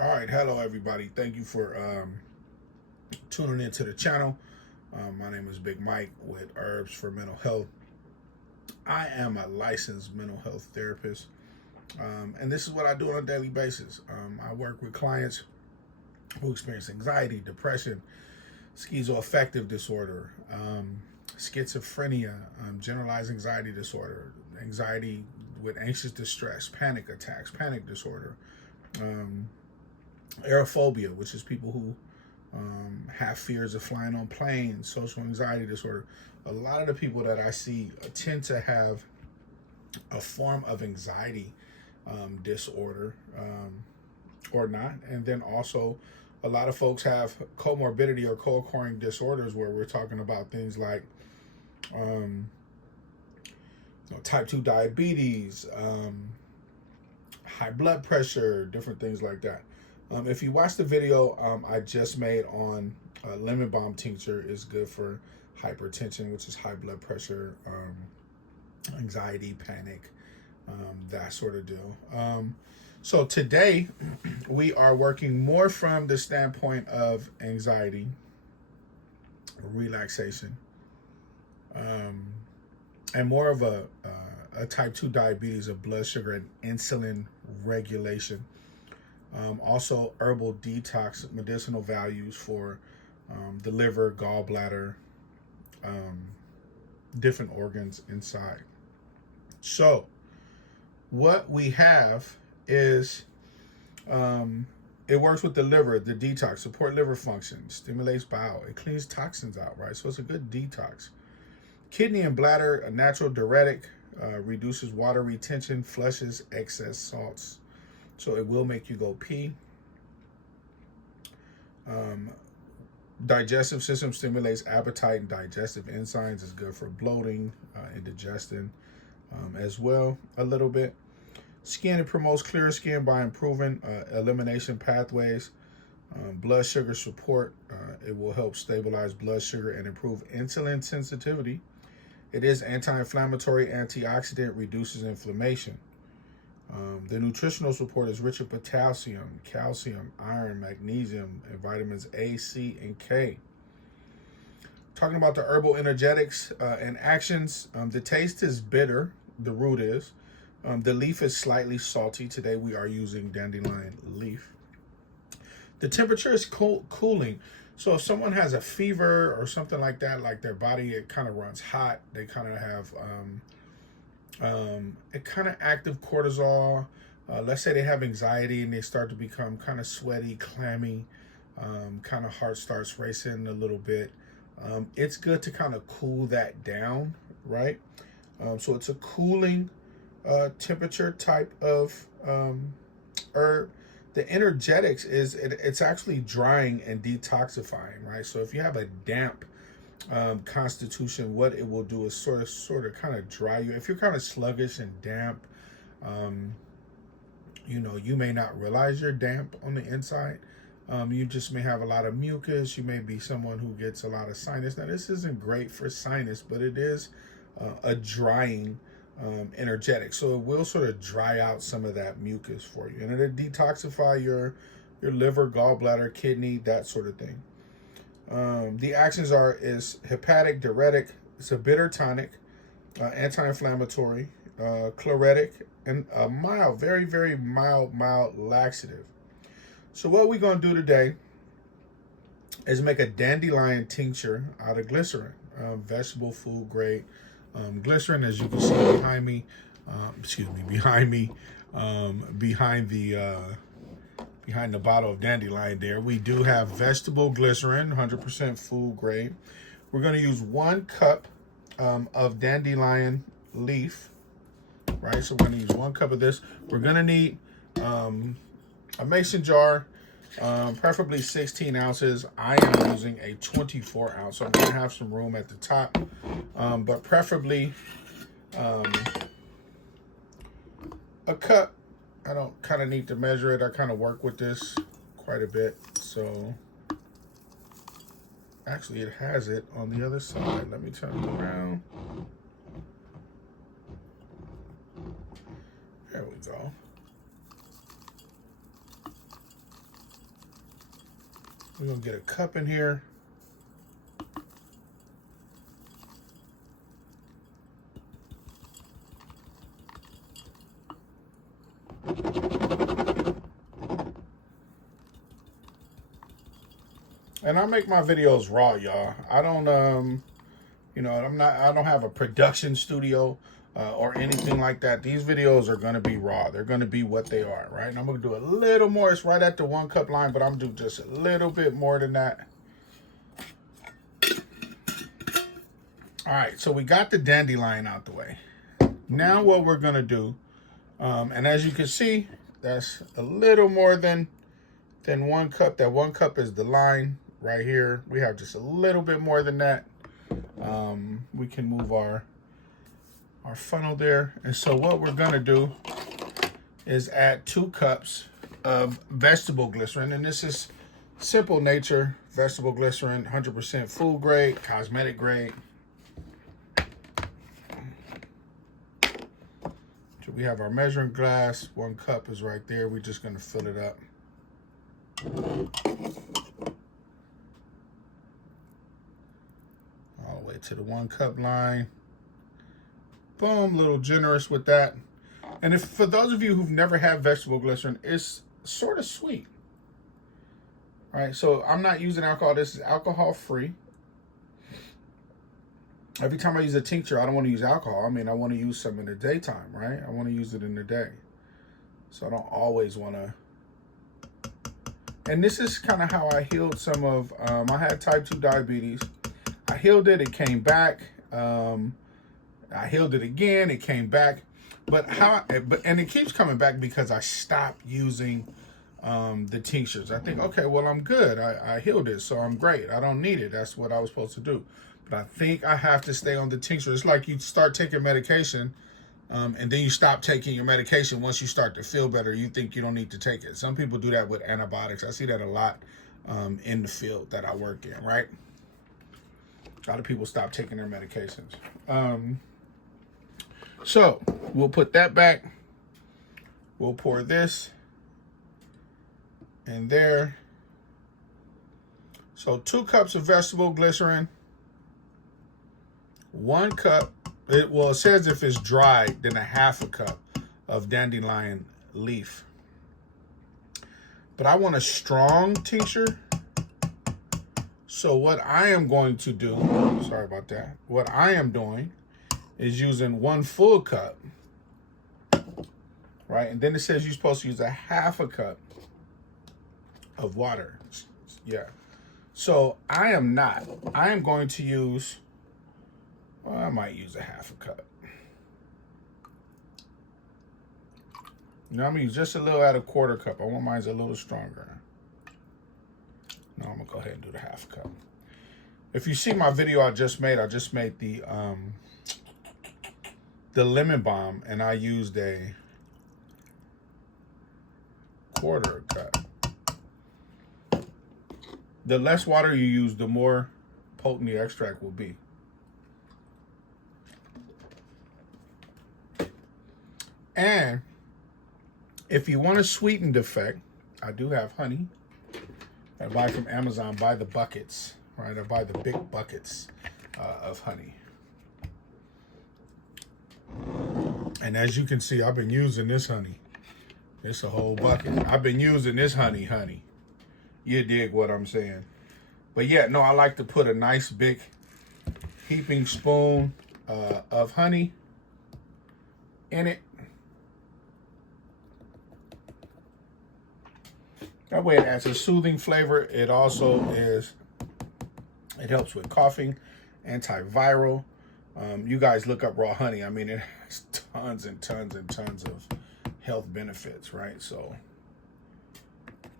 All right, hello everybody. Thank you for tuning into the channel. My name is Big Mike with Herbs for Mental Health. I am a licensed mental health therapist, and this is what I do on a daily basis. I work with clients who experience anxiety, depression, schizoaffective disorder, schizophrenia, generalized anxiety disorder, anxiety with anxious distress, panic attacks, panic disorder. Aerophobia, which is people who have fears of flying on planes, social anxiety disorder. A lot of the people that I see tend to have a form of anxiety disorder or not. And then also, a lot of folks have comorbidity or co-occurring disorders where we're talking about things like type 2 diabetes, high blood pressure, different things like that. If you watch the video I just made on lemon balm tincture is good for hypertension, which is high blood pressure, anxiety, panic, that sort of deal. So today we are working more from the standpoint of anxiety, relaxation, and more of a type 2 diabetes of blood sugar and insulin regulation. Also herbal detox, medicinal values for the liver, gallbladder, different organs inside. So what we have is it works with the liver, the detox, support liver function, stimulates bowel, it cleans toxins out, right? So it's a good detox. Kidney and bladder, a natural diuretic, reduces water retention, flushes excess salts. So it will make you go pee. Digestive system stimulates appetite and digestive enzymes. Is good for bloating, indigestion as well a little bit. Skin, it promotes clearer skin by improving elimination pathways. Blood sugar support, it will help stabilize blood sugar and improve insulin sensitivity. It is anti-inflammatory, antioxidant, reduces inflammation. The nutritional support is rich in potassium, calcium, iron, magnesium, and vitamins A, C, and K. Talking about the herbal energetics and actions, the taste is bitter, the root is. The leaf is slightly salty. Today we are using dandelion leaf. The temperature is cooling. So if someone has a fever or something like that, like their body, it kind of runs hot, they kind of have it kind of active cortisol. Let's say they have anxiety and they start to become kind of sweaty, clammy, kind of heart starts racing a little bit. It's good to kind of cool that down, right? So it's a cooling temperature type of herb. The energetics is it's actually drying and detoxifying, right? So if you have a damp constitution, what it will do is sort of kind of dry you. If you're kind of sluggish and damp, you may not realize you're damp on the inside. You just may have a lot of mucus. You may be someone who gets a lot of sinus. Now this isn't great for sinus, but it is a drying energetic, so it will sort of dry out some of that mucus for you, and it'll detoxify your liver, gallbladder, kidney, that sort of thing. The actions is hepatic, diuretic. It's a bitter tonic, anti-inflammatory, chloritic, and a mild, very, very mild laxative. So what we're going to do today is make a dandelion tincture out of glycerin, vegetable food grade glycerin, as you can see behind me. Behind the bottle of dandelion there, we do have vegetable glycerin, 100% food grade. We're going to use 1 cup of dandelion leaf, right? So we're going to use 1 cup of this. We're going to need a mason jar, preferably 16 ounces. I am using a 24 ounce, so I'm going to have some room at the top, but preferably a cup. I don't kind of need to measure it. I kind of work with this quite a bit. So actually it has it on the other side. Let me turn it around. There we go. We're gonna get a cup in here. And I make my videos raw, y'all. I don't, you know, I don't have a production studio or anything like that. These videos are gonna be raw. They're gonna be what they are, right? And I'm gonna do a little more. It's right at the 1 cup line, but I'm gonna do just a little bit more than that. All right, so we got the dandelion out the way. Now what we're gonna do, and as you can see, that's a little more than 1 cup. That 1 cup is the line right here. We have just a little bit more than that. We can move our funnel there. And so what we're gonna do is add 2 cups of vegetable glycerin. And this is Simple Nature vegetable glycerin, 100% food grade, cosmetic grade. So we have our measuring glass. 1 cup is right there. We're just gonna fill it up. All the way to the 1 cup line. Boom, a little generous with that. And if for those of you who've never had vegetable glycerin, it's sort of sweet. All right, so I'm not using alcohol. This is alcohol free. Every time I use a tincture, I don't want to use alcohol. I mean, I want to use some in the daytime, right? I want to use it in the day. So I don't always want to. And this is kind of how I healed some of, I had type 2 diabetes. I healed it, it came back. I healed it again, it came back. And it keeps coming back because I stopped using the tinctures. I think, okay, well, I'm good. I healed it, so I'm great. I don't need it. That's what I was supposed to do. But I think I have to stay on the tincture. It's like you start taking medication, and then you stop taking your medication once you start to feel better. You think you don't need to take it. Some people do that with antibiotics. I see that a lot in the field that I work in, right? A lot of people stop taking their medications. So we'll put that back. We'll pour this in there. So 2 cups of vegetable glycerin. 1 cup. It says if it's dried, then a 1/2 cup of dandelion leaf. But I want a strong tincture. So what I am going to do, sorry about that. What I am doing is using 1 full cup, right? And then it says you're supposed to use a 1/2 cup of water. Yeah. So I am not. I am going to use, well, I might use a 1/2 cup. No, I'm gonna use just a little at a 1/4 cup. I want mine a little stronger. No, I'm gonna go ahead and do the 1/2 cup. If you see my video I just made the lemon balm, and I used a 1/4 cup. The less water you use, the more potent the extract will be. And if you want a sweetened effect, I do have honey. I buy from Amazon by the buckets, right? I buy the big buckets of honey. And as you can see, I've been using this honey. It's a whole bucket. I've been using this honey. You dig what I'm saying? But yeah, no, I like to put a nice big heaping spoon of honey in it. That way it adds a soothing flavor. It also it helps with coughing, antiviral. You guys look up raw honey. I mean, it has tons and tons and tons of health benefits, right? So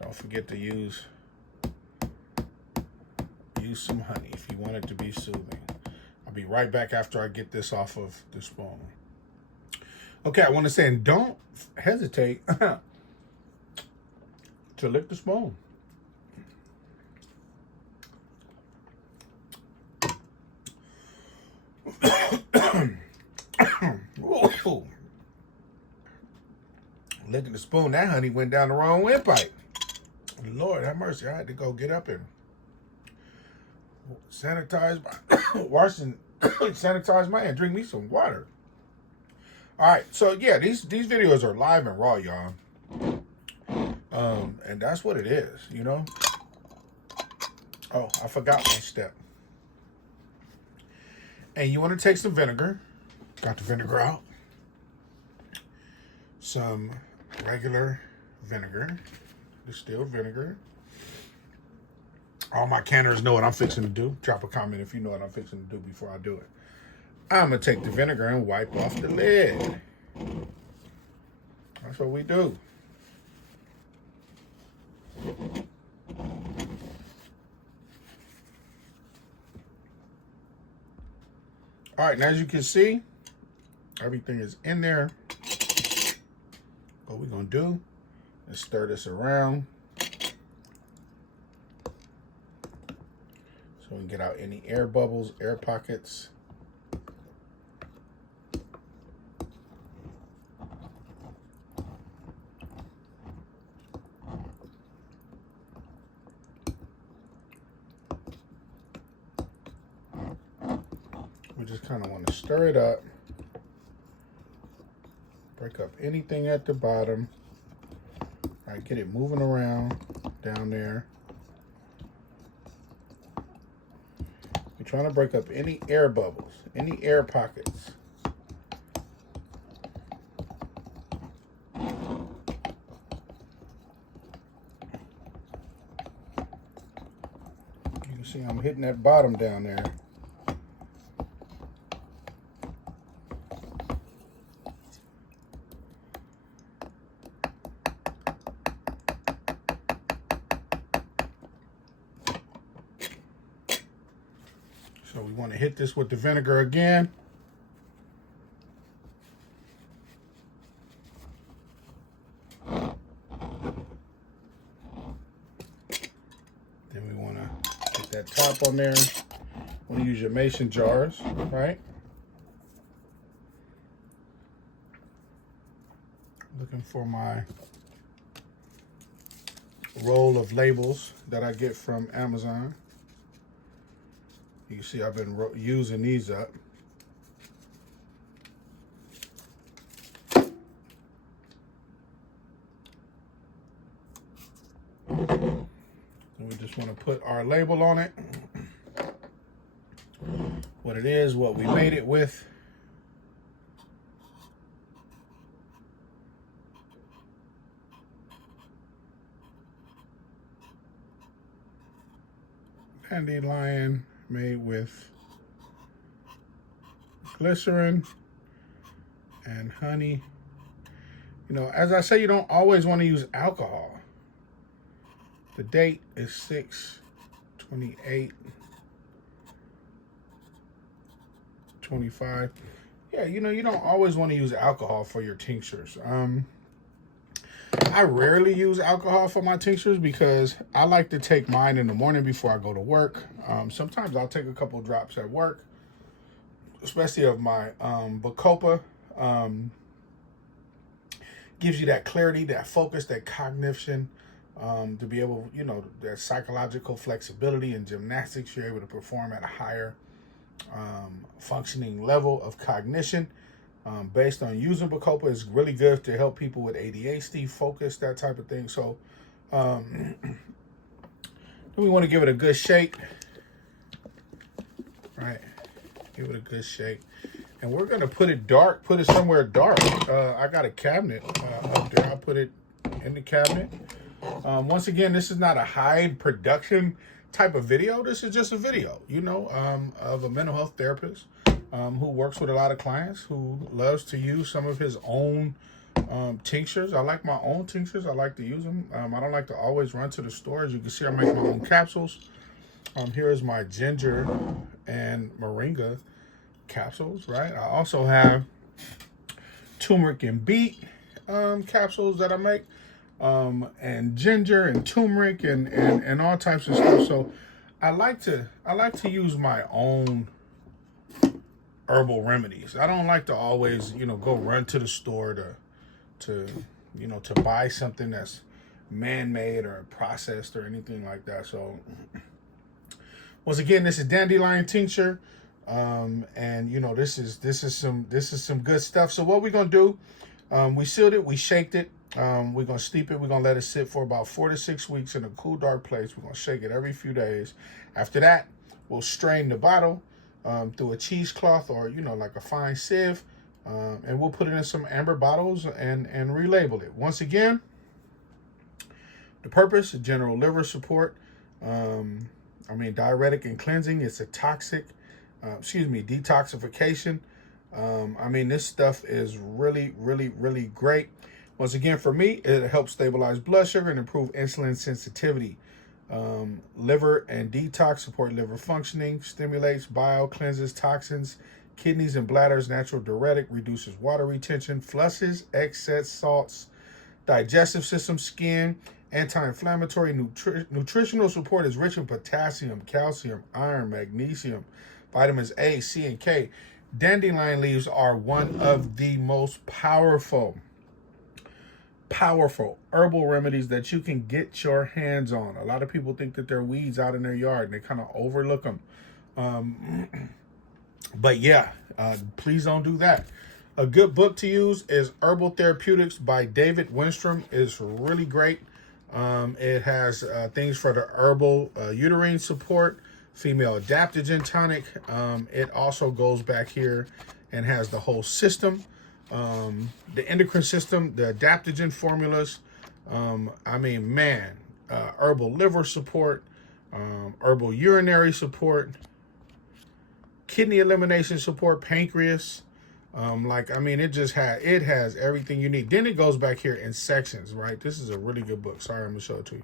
don't forget to use some honey if you want it to be soothing. I'll be right back after I get this off of the spoon. Okay, I want to say, and don't hesitate to lick the spoon. Licking the spoon, that honey went down the wrong windpipe. Lord have mercy. I had to go get up and sanitize my wash and sanitize my hand, drink me some water. All right, so yeah, these videos are live and raw, y'all. And that's what it is, you know. Oh, I forgot one step. And you want to take some vinegar. Got the vinegar out. Some regular vinegar, distilled vinegar. All my canners know what I'm fixing to do. Drop a comment if you know what I'm fixing to do before I do it. I'm going to take the vinegar and wipe off the lid. That's what we do. All right, and as you can see, everything is in there. What we're going to do is stir this around so we can get out any air bubbles, air pockets. We just kind of want to stir it up. Break up anything at the bottom. All right, get it moving around down there. We're trying to break up any air bubbles, any air pockets. You can see I'm hitting that bottom down there. So we want to hit this with the vinegar again. Then we want to get that top on there. Want to use your mason jars, right? Looking for my roll of labels that I get from Amazon. You can see I've been using these up. And we just want to put our label on it. What it is, what we made it with. Dandelion made with glycerin and honey. You know, as I say, you don't always want to use alcohol. The date is 6/28/25. Yeah, you know, you don't always want to use alcohol for your tinctures. I rarely use alcohol for my tinctures because I like to take mine in the morning before I go to work. Sometimes I'll take a couple drops at work, especially of my Bacopa. Gives you that clarity, that focus, that cognition, to be able, you know, that psychological flexibility in gymnastics. You're able to perform at a higher functioning level of cognition. Based on using Bacopa is really good to help people with ADHD, focus, that type of thing. So then we want to give it a good shake, right? Give it a good shake. And we're going to put it dark, put it somewhere dark. I got a cabinet up there. I'll put it in the cabinet. Once again, this is not a high production type of video. This is just a video, you know, of a mental health therapist who works with a lot of clients, who loves to use some of his own tinctures. I like my own tinctures. I like to use them. I don't like to always run to the store. As you can see, I make my own capsules. Here is my ginger and moringa capsules, right? I also have turmeric and beet capsules that I make, and ginger and turmeric and all types of stuff. So I like to use my own herbal remedies. I don't like to always, you know, go run to the store to you know, to buy something that's man-made or processed or anything like that. So once again, this is Dandelion Tincture. And you know, this is some good stuff. So what we're gonna do, we sealed it, we shaked it, we're gonna steep it, we're gonna let it sit for about 4 to 6 weeks in a cool, dark place. We're gonna shake it every few days. After that, we'll strain the bottle through a cheesecloth or, you know, like a fine sieve, and we'll put it in some amber bottles and relabel it. Once again, the purpose: general liver support. Diuretic and cleansing. It's a detoxification. This stuff is really, really, really great. Once again, for me, it helps stabilize blood sugar and improve insulin sensitivity. Liver and detox support liver functioning, stimulates bile, cleanses toxins, kidneys and bladders, natural diuretic, reduces water retention, flushes excess salts, digestive system, skin, anti-inflammatory. Nutritional support is rich in potassium, calcium, iron, magnesium, vitamins A, C, and K. Dandelion leaves are one of the most powerful herbal remedies that you can get your hands on. A lot of people think that they're weeds out in their yard and they kind of overlook them. But yeah, please don't do that. A good book to use is Herbal Therapeutics by David Winstrom. It's really great. It has things for the herbal uterine support, female adaptogen tonic. It also goes back here and has the whole system, the endocrine system, the adaptogen formulas. Herbal liver support, herbal urinary support, kidney elimination support, pancreas. It has everything you need. Then it goes back here in sections, right? This is a really good book. Sorry, I'm gonna show it to you.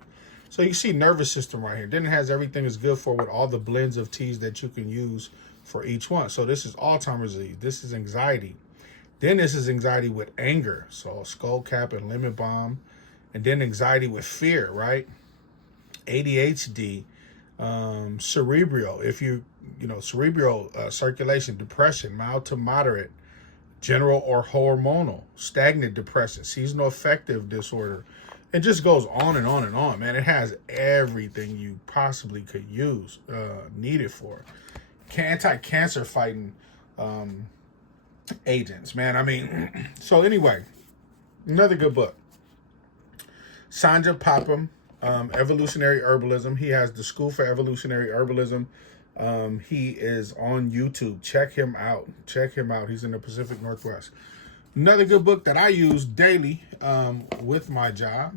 So you see nervous system right here. Then it has everything is good for with all the blends of teas that you can use for each one. So this is Alzheimer's disease. This is anxiety. Then this is anxiety with anger. So skull cap and lemon balm. And then anxiety with fear, right? ADHD, cerebral. Cerebral circulation, depression, mild to moderate, general or hormonal, stagnant depression, seasonal affective disorder. It just goes on and on and on, man. It has everything you possibly could use, need it for. Anti-cancer fighting agents, man. So anyway, another good book. Sanja Popham, Evolutionary Herbalism. He has the School for Evolutionary Herbalism. He is on YouTube. Check him out. He's in the Pacific Northwest. Another good book that I use daily with my job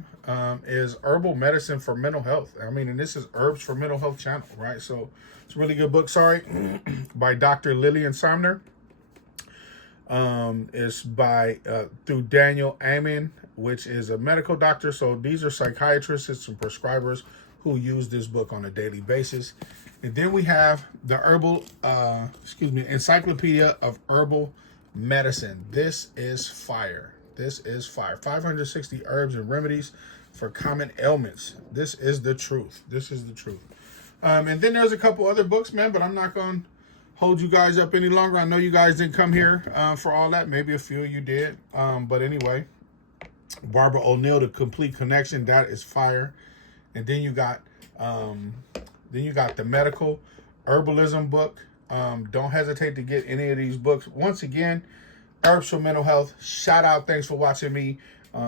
is Herbal Medicine for Mental Health. And this is Herbs for Mental Health channel, right? So it's a really good book. By Dr. Lillian Somner. It's by through Daniel Amen, which is a medical doctor. So these are psychiatrists and some prescribers who use this book on a daily basis. And then we have the Encyclopedia of Herbal Medicine. This is fire. 560 herbs and remedies for common ailments. This is the truth. And then there's a couple other books, man, but I'm not going to hold you guys up any longer. I know you guys didn't come here for all that. Maybe a few of you did. But anyway, Barbara O'Neill, The Complete Connection. That is fire. And then you got the medical herbalism book. Don't hesitate to get any of these books. Once again, Herbs for Mental Health. Shout out. Thanks for watching me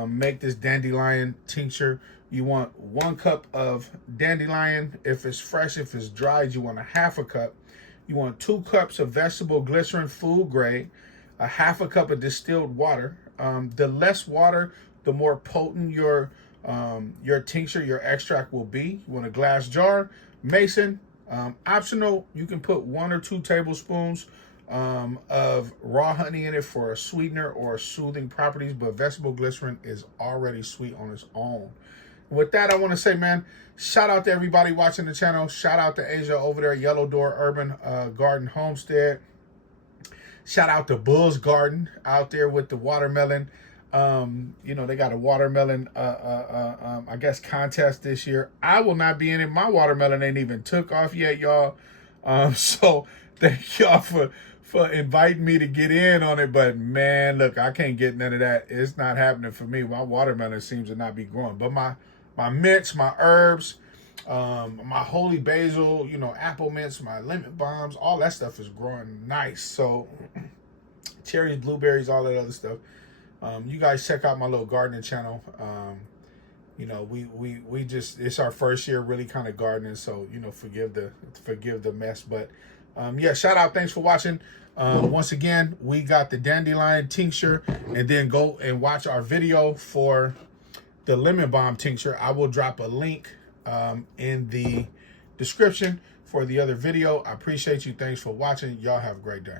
make this dandelion tincture. You want 1 cup of dandelion. If it's fresh, if it's dried, you want a half a cup. You want 2 cups of vegetable glycerin, food grade, a half a cup of distilled water. The less water, the more potent your tincture, your extract will be. You want a glass jar, mason. Optional, you can put 1 or 2 tablespoons of raw honey in it for a sweetener or soothing properties, but vegetable glycerin is already sweet on its own. With that, I want to say, man, shout out to everybody watching the channel. Shout out to Asia over there, Yellow Door Urban Garden Homestead. Shout out to Bull's Garden out there with the watermelon. They got a watermelon, I guess, contest this year. I will not be in it. My watermelon ain't even took off yet, y'all. So thank y'all for inviting me to get in on it. But man, look, I can't get none of that. It's not happening for me. My watermelon seems to not be growing. But my my mints, my herbs, my holy basil, you know, apple mints, my lemon balms, all that stuff is growing nice. So cherries, blueberries, all that other stuff. You guys check out my little gardening channel. You know, we just, it's our first year really kind of gardening, so you know, forgive the mess. But yeah, shout out, thanks for watching. Once again, we got the Dandelion Tincture, and then go and watch our video for the lemon balm tincture. I will drop a link in the description for the other video. I appreciate you. Thanks for watching. Y'all have a great day.